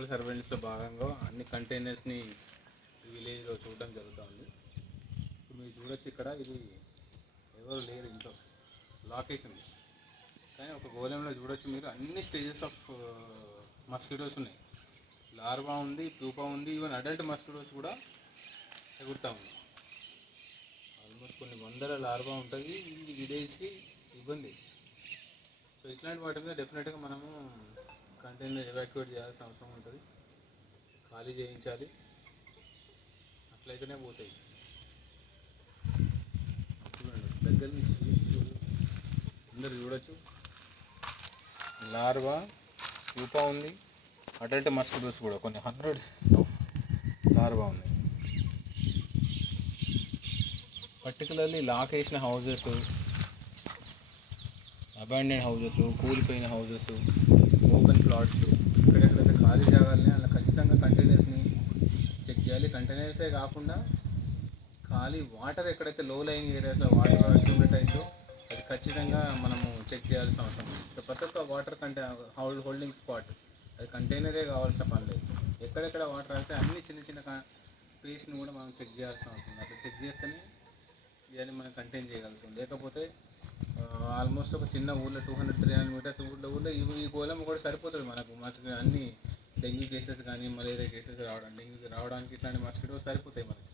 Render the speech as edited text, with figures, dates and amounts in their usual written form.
Civil సర్వెంట్స్లో భాగంగా అన్ని కంటైనర్స్ని విలేజ్లో చూడడం జరుగుతుంది. ఇప్పుడు మీరు చూడొచ్చు, ఇక్కడ ఇది ఎవరు లేరు, ఇంట్లో లాకేషన్ ఉంది. కానీ ఒక గోళంలో చూడొచ్చు మీరు, అన్ని స్టేజెస్ ఆఫ్ మస్కిటోస్ ఉన్నాయి. లార్వా ఉంది, ప్యూపా ఉంది, ఈవెన్ అడల్ట్ మస్కిటోస్ కూడా ఎగురుతూ ఉంది. ఆల్మోస్ట్ కొన్ని వందల లార్వా ఉంటుంది. ఇది విలేజ్కి ఇబ్బంది. సో ఇట్లాంటి వాటి మీద డెఫినెట్గా మనము కంటైనర్ ఎవాక్యుయేట్ చేయాల్సిన అవసరం ఉంటుంది, ఖాళీ చేయించాలి, అట్లయితేనే పోతాయి. చూడండి దగ్గర నుంచి అందరు చూడొచ్చు, లార్వా, ప్యూపా ఉంది, అడల్ట్ మస్కిటోస్ కూడా కొన్ని హండ్రెడ్స్ ఆఫ్ లార్వా ఉంది. పర్టికులర్లీ లాక్ వేసిన హౌజెస్, అబాండెడ్ హౌజెస్, కూలిపోయిన హౌజెస్, ఓపెన్ ప్లాట్స్, ఎక్కడెక్కడైతే ఖాళీ జాగాలని అలా ఖచ్చితంగా కంటైనర్స్ని చెక్ చేయాలి. కంటైనర్సే కాకుండా ఖాళీ వాటర్ ఎక్కడైతే లో లయింగ్ ఏరియాస్లో వాటర్ అక్యుములేట్ అయిందో అది ఖచ్చితంగా మనము చెక్ చేయాల్సిన అవసరం ఉంది. సో ప్రతి ఒక్క వాటర్ హోల్డింగ్ స్పాట్ అది కంటైనరే కావాల్సిన పని లేదు. ఎక్కడెక్కడ వాటర్ అయితే అన్ని చిన్న చిన్న స్పేస్ని కూడా మనం చెక్ చేయాల్సిన అవసరం ఉంది. అట్లా చెక్ చేస్తేనే ఇవన్నీ మనం కంటైన్ చేయగలుగుతాం. లేకపోతే ఆల్మోస్ట్ ఒక చిన్న ఊళ్ళో 200-300 మీటర్స్ ఊళ్ళో ఈ గోళం కూడా సరిపోతుంది మనకు. అన్ని డెంగ్యూ కేసెస్ కానీ మలేరియా కేసెస్ డెంగ్యూకి రావడానికి ఇట్లాంటి మస్కిటోస్ సరిపోతాయి మనకి.